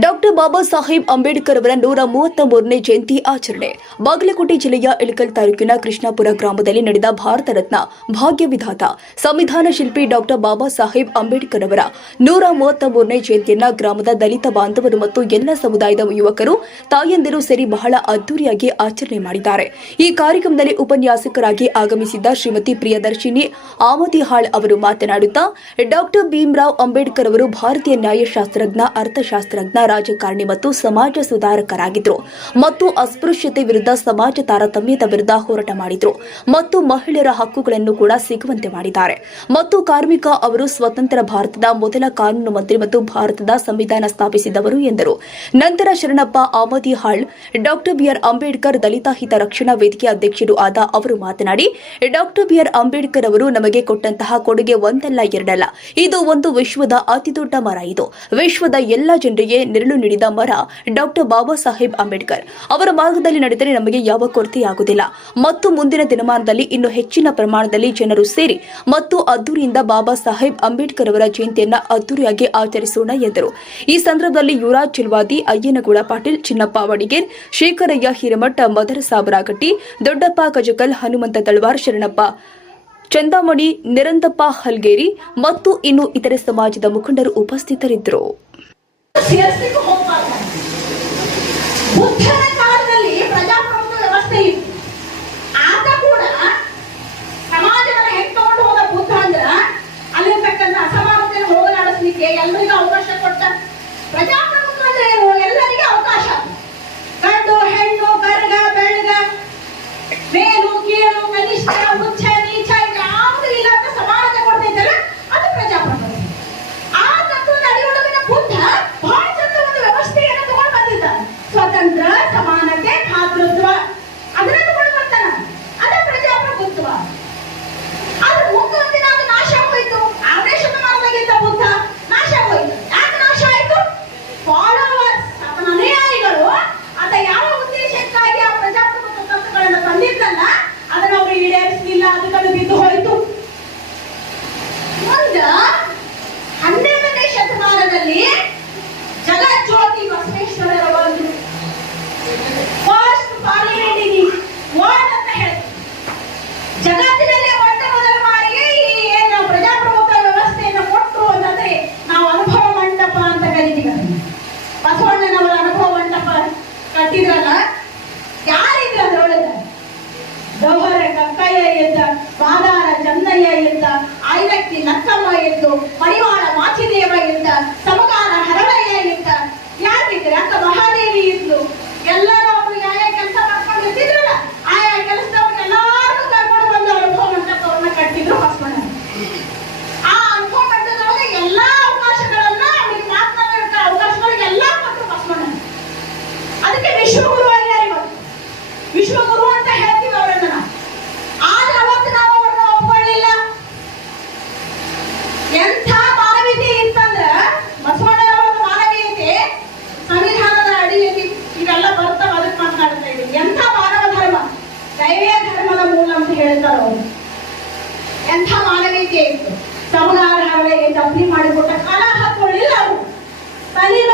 Doctor Baba Saheb Ambedkar ಅವರ 133ನೇ ಜಯಂತಿ ಆಚರಣೆ. ಬಾಗಲಕೋಟೆ ಜಿಲ್ಲೆಯ ಇಳಕಲ್ ತಾಲೂಕಿನ ಕೃಷ್ಣಾಪುರ ಗ್ರಾಮದಲ್ಲಿ ನಡೆದ ಭಾರತ ರತ್ನ ಭಾಗ್ಯ ವಿಧಾತ ಸಂವಿಧಾನ ಶಿಲ್ಪಿ ಡಾಕ್ಟರ್ ಬಾಬಾ ಸಾಹೇಬ್ ಅಂಬೇಡ್ಕರ್ ಅವರ 133ನೇ ಜಯಂತಿಯನ್ನ ಗ್ರಾಮದ ದಲಿತ ಬಾಂಧವರು ಮತ್ತು ಎಲ್ಲ ಸಮುದಾಯದ ಯುವಕರು ತಾಯಂದಿರು ಸೇರಿ ಬಹಳ ಅದ್ದೂರಿಯಾಗಿ ಆಚರಣೆ ಮಾಡಿದ್ದಾರೆ. ಈ ಕಾರ್ಯಕ್ರಮದಲ್ಲಿ ಉಪನ್ಯಾಸಕರಾಗಿ ಆಗಮಿಸಿದ್ದ ಶ್ರೀಮತಿ ಪ್ರಿಯದರ್ಶಿನಿ ಆಮದಿಹಾಳ್ ಅವರು ಮಾತನಾಡುತ್ತಾ, ಡಾಕ್ಟರ್ ಭೀಮರಾವ್ ಅಂಬೇಡ್ಕರ್ ಅವರು ಭಾರತೀಯ ನ್ಯಾಯಶಾಸ್ತ್ರಜ್ಞ, ಅರ್ಥಶಾಸ್ತ್ರಜ್ಞ, ರಾಜಕಾರಣಿ ಮತ್ತು ಸಮಾಜ ಸುಧಾರಕರಾಗಿದ್ದರು ಮತ್ತು ಅಸ್ಪೃಶ್ಯತೆ ವಿರುದ್ಧ, ಸಮಾಜ ತಾರತಮ್ಯದ ವಿರುದ್ಧ ಹೋರಾಟ ಮಾಡಿದರು ಮತ್ತು ಮಹಿಳೆಯರ ಹಕ್ಕುಗಳನ್ನು ಕೂಡ ಸಿಗುವಂತೆ ಮಾಡಿದ್ದಾರೆ ಮತ್ತು ಕಾರ್ಮಿಕ ಅವರು ಸ್ವತಂತ್ರ ಭಾರತದ ಮೊದಲ ಕಾನೂನು ಮಂತ್ರಿ ಮತ್ತು ಭಾರತದ ಸಂವಿಧಾನ ಸ್ಥಾಪಿಸಿದವರು ಎಂದರು. ನಂತರ ಶರಣಪ್ಪ ಆಮದಿಹಾಳ್ ಡಾಕ್ಟರ್ ಬಿಆರ್ ಅಂಬೇಡ್ಕರ್ ದಲಿತ ಹಿತ ರಕ್ಷಣಾ ವೇದಿಕೆ ಅಧ್ಯಕ್ಷರು ಆದ ಅವರು ಮಾತನಾಡಿ, ಡಾಕ್ಟರ್ ಬಿಆರ್ ಅಂಬೇಡ್ಕರ್ ಅವರು ನಮಗೆ ಕೊಟ್ಟಂತಹ ಕೊಡುಗೆ ಒಂದಲ್ಲ ಎರಡಲ್ಲ, ಇದು ಒಂದು ವಿಶ್ವದ ಅತಿದೊಡ್ಡ ಮರ. ಇದು ವಿಶ್ವದ ಎಲ್ಲ ಜನರಿಗೆ ನೆರಳು ನೀಡಿದ ಮರ ಡಾಕ್ಟರ್ ಬಾಬಾ ಸಾಹೇಬ್ ಅಂಬೇಡ್ಕರ್ ಅವರ ಮಾರ್ಗದಲ್ಲಿ ನಡೆದರೆ ನಮಗೆ ಯಾವ ಕೊರತೆಯಾಗುವುದಿಲ್ಲ ಮತ್ತು ಮುಂದಿನ ದಿನಮಾನದಲ್ಲಿ ಇನ್ನೂ ಹೆಚ್ಚಿನ ಪ್ರಮಾಣದಲ್ಲಿ ಜನರು ಸೇರಿ ಮತ್ತು ಅದ್ದೂರಿಯಿಂದ ಬಾಬಾ ಸಾಹೇಬ್ ಅಂಬೇಡ್ಕರ್ ಅವರ ಜಯಂತಿಯನ್ನು ಅದ್ದೂರಿಯಾಗಿ ಆಚರಿಸೋಣ ಎಂದರು. ಈ ಸಂದರ್ಭದಲ್ಲಿ ಯುವರಾಜ್ ಚಿಲ್ವಾದಿ, ಅಯ್ಯನಗೌಡ ಪಾಟೀಲ್, ಚಿನ್ನಪ್ಪ ವಡಿಗೇರ್, ಶೇಖರಯ್ಯ ಹಿರೇಮಠ, ಮದರ ಸಾಬರಾಗಟ್ಟಿ, ದೊಡ್ಡಪ್ಪ ಕಜಕಲ್, ಹನುಮಂತ ತಳವಾರ್, ಶರಣಪ್ಪ ಚಂದಾಮಣಿ, ನಿರಂತಪ್ಪ ಹಲ್ಗೇರಿ ಮತ್ತು ಇನ್ನು ಇತರೆ ಸಮಾಜದ ಮುಖಂಡರು ಉಪಸ್ಥಿತರಿದ್ದರು. ಬುದ್ಧನ ಕಾಲದಲ್ಲಿ ಪ್ರಜಾಪ್ರಭುತ್ವ ವ್ಯವಸ್ಥೆ ಇತ್ತು. ಆತ ಕೂಡ ಸಮಾಜವನ್ನು ಹೆಕ್ಕೊಂಡು ಹೋದ ಬುದ್ಧ ಅಂದ್ರ ಅಲ್ಲಿರ್ತಕ್ಕಂಥ ಅಸಮಾನತೆಯನ್ನು ಹೋಗಲಾಡಿಸ್ಲಿಕ್ಕೆ ಎಲ್ಲರಿಗೂ ಅವಕಾಶ ಕೊಟ್ಟ. ಪ್ರಜಾಪ್ರಭುತ್ವ ಅಂದ್ರೆ ಏನು? ಎಲ್ಲರಿಗೂ ಅವಕಾಶ. ಗಂಡು ಹೆಣ್ಣು, ಕರ್ಗ ಬೆಳಗ, ಮೇಲು ಕೀಳು, ಕನಿಷ್ಠ, ಉಚ್ಚ ನೀಚ ಯಾವುದು ಇಲ್ಲ ಅಂತ ಸಮಾನತೆ ಕೊಡ್ತೈತಲ್ಲ, ಅದು ಪ್ರಜಾಪ್ರಭುತ್ವ. ಆ ತತ್ವದ ಅಡಿಯೊಳಗಿನ ಬುದ್ಧ ಬಹಳ ಚಂದ ಒಂದು ವ್ಯವಸ್ಥೆಯನ್ನು ತಗೊಂಡು ಬಂದಿದ್ದ. ಸ್ವತಂತ್ರ, ಸಮಾನತೆ, ಭಾತೃತ್ವ ಅದನ್ನ ತಗೊಂಡು ಬರ್ತಾನ. ಅದ ಪ್ರಜಾಪ್ರಭುತ್ವ. ಅದು ಮುಂದೊಂದು ದಿನ ಅದು ನಾಶ ಹೋಯ್ತು. 6ನೇ ಶತಮಾನದಾಗಿದ್ದ ಬುದ್ಧ ನಾಶ ಹೋಯ್ತು. ಯಾಕೆ ನಾಶ ಆಯ್ತು? ಫಾಲೋವರ್ಸ್, ಅವನ ಅನುಯಾಯಿಗಳು ಆತ ಯಾವ ಉದ್ದೇಶಕ್ಕಾಗಿ ಆ ಪ್ರಜಾಪ್ರಭುತ್ವ ತತ್ವಗಳನ್ನು ತಂದಿದ್ದಲ್ಲ ಅದನ್ನು ಅವರು ಈಡೇರಿಸಲಿಲ್ಲ. ಅದಕ್ಕದು ಬಿದ್ದು ಹೋಯ್ತು. ಮುಂದ 12ನೇ ಶತಮಾನದಲ್ಲಿ ಜಗಜ್ಯೋತಿ ಬಸವೇಶ್ವರರ ಬಂದರು. ಫಸ್ಟ್ ಪಾರ್ಲಿಮೆಂಟ್ ಇನ್ ವರ್ಲ್ಡ್ ಅಂತ ಹೇಳ್ತಾರೆ. ಜಗತ್ತಿನಲ್ಲಿ ಮೊಟ್ಟ ಮೊದಲ ಬಾರಿಗೆ ಈ ಏನು ಪ್ರಜಾಪ್ರಭುತ್ವ ವ್ಯವಸ್ಥೆಯನ್ನು ಕೊಟ್ಟರು ಅಂತಂದ್ರೆ ನಾವು ಅನುಭವ ಮಂಟಪ ಅಂತ ಕರಿತೀವಿ. ಬಸವಣ್ಣನವರ ಅನುಭವ ಮಂಟಪ ಕಟ್ಟಿದ್ರಲ್ಲ, ಯಾರಿದ್ರು ಅದ್ರೊಳಗೆ? ಗೌಹರ ಕಕ್ಕಯ್ಯ ಇದ್ದ, ಬಾದಾರ ಚನ್ನಯ್ಯ ಇದ್ದ, ಐರಕ್ಕಿ ನಕ್ಕಮ್ಮ ಇದ್ದು, ಮಡಿವಾಳ ಮಾಚಿದೇವ ಇದ್ದ, ಸಮಗಾರ ಹರಳಯ್ಯ ಇದ್ದ, ಯಾರಿದ್ರೆ ಅಕ್ಕ ಮಹಾದೇವಿ ಇದ್ಲು. ಎಲ್ಲರೂ ಅವರು ಯಾವ ಕೆಲಸ ಮಾಡ್ಕೊಂಡಿರ್ತಿದ್ರಲ್ಲ, ಆಯಾ ಕೆಲಸದವ್ರನ್ನೆಲ್ಲಾರು ಕರ್ಕೊಂಡು ಬಂದು ಅನುಭವ ಮಂಟಪವನ್ನ ಕಟ್ಟಿದ್ರು ಬಸವಣ್ಣ. ಆ ಅನುಭವ ಮಂಟಪದೊಳಗೆ ಎಲ್ಲಾ ಅವಕಾಶಗಳನ್ನ ಅವರಿಗೆ ಮಾತನಾಡೋ ಅವಕಾಶಗಳಿಗೆಲ್ಲ ಕೊಟ್ಟರು ಬಸವಣ್ಣ. ಅದಕ್ಕೆ ವಿಶ್ವಗುರು ಆಗ್ಯಾರ. ಇವತ್ತು ವಿಶ್ವಗುರು ಅಂತ ಹೇಳ್ತೀವಿ ಅವರನ್ನ. ಆದ್ರೆ ಅವತ್ತು ನಾವು ಅವ್ರನ್ನ ಒಪ್ಕೊಳ್ಳಿಲ್ಲ. ಎಂಥ ಮಾನವೀಯತೆ ಇತ್ತಂದ್ರ ಬಸವಣ್ಣನವರ ಮಾನವೀಯತೆ ಸಂವಿಧಾನದ ಅಡಿಯಲ್ಲಿ ಇವೆಲ್ಲ ಬರ್ತಾವ. ಅದಕ್ಕೆ ಮಾತನಾಡ್ತಾ ಇದ್ದೀವಿ. ಎಂಥ ಮಾನವ ಧರ್ಮ, ದೈವೀಯ ಧರ್ಮದ ಮೂಲ ಅಂತ ಹೇಳ್ತಾರ ಅವರು. ಎಂಥ ಮಾನವೀಯತೆ ಇತ್ತು. ಸಮಗಾರ ಹರಳೆಗೆ ತಪ್ಪಿ ಮಾಡಿಕೊಟ್ಟ ಕಾಲ ಹಾಕೊಳ್ಳಿಲ್ಲ ಅವರು. ತಲೆನ